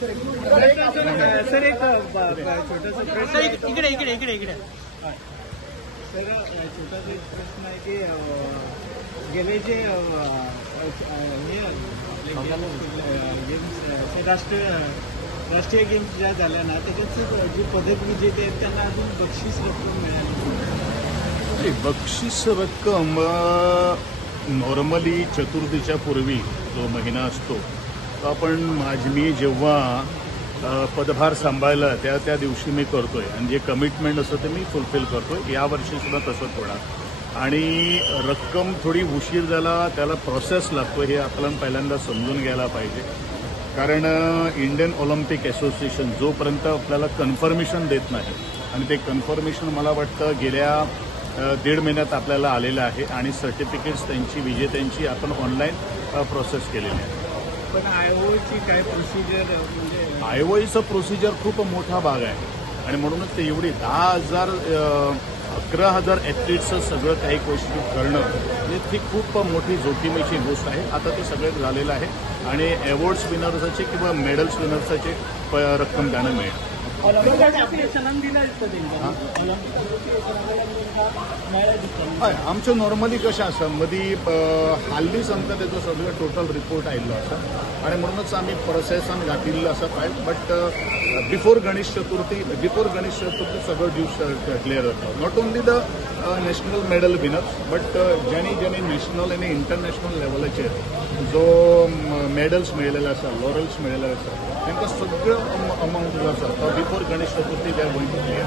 Sir एक छोटासा प्रश्न इकडे इकडे इकडे इकडे सर छोटासा एक प्रश्न आहे की गेले जे गेम्स राष्ट्रीय गेम्स ज्या झाल्या ना त्याच्यात जे पदक विजेते आहेत त्यांना अजून बक्षीस रक्कम मिळाली. बक्षीस रक्कम नॉर्मली चतुर्थीच्या पूर्वी जो महिना असतो तो आपण मी जेव्हा पदभार सांभाळला त्या दिवशी मी करतोय आणि जे कमिटमेंट असतं ते मी फुलफिल करतोय. यावर्षी सुद्धा तसंच होणार आणि रक्कम थोडी उशीर झाला त्याला प्रोसेस लागतो हे आपल्याला पहिल्यांदा समजून घ्यायला पाहिजे. कारण इंडियन ऑलिम्पिक असोसिएशन जोपर्यंत आपल्याला कन्फर्मेशन देत नाही आणि ते कन्फर्मेशन मला वाटतं गेल्या 1.5 महिन्यात आपल्याला आलेलं आहे आणि सर्टिफिकेट्स त्यांची विजेत्यांची आपण ऑनलाईन प्रोसेस केलेली आहे. पण आयओची काय प्रोसिजर म्हणजे आयओईचा प्रोसिजर खूप मोठा भाग आहे आणि म्हणूनच ते एवढी 11,000 ॲथलीट्सचं सगळं काही गोष्टी करणं म्हणजे ती खूप मोठी जोखीमीची गोष्ट आहे. आता ते सगळं झालेलं आहे आणि अवॉर्ड्स विनर्सचे किंवा मेडल्स विनर्सचे रक्कम त्यांना मिळेल. आमचं नॉर्मली कशा असतं मध्ये हल्लीच आमकां त्याचं सगळं टोटल रिपोर्ट आयिल्लो आसा आणि म्हणूनच आम्ही प्रोसेसान घातिल्लो आसा पळय. बट बिफोर गणेश चतुर्थी सगळं ड्यूज क्लियर जाता. Not only the national medal winners but ज्यांनी नॅशनल आणि इंटरनॅशनल लेवलाचेर जो मेडल्स मिळालेले आसा लॉरल्स मिळालेले आसा तांकां सगळं अमाउंट जो आसा तो before Ganesh Chaturthi they are going to clear.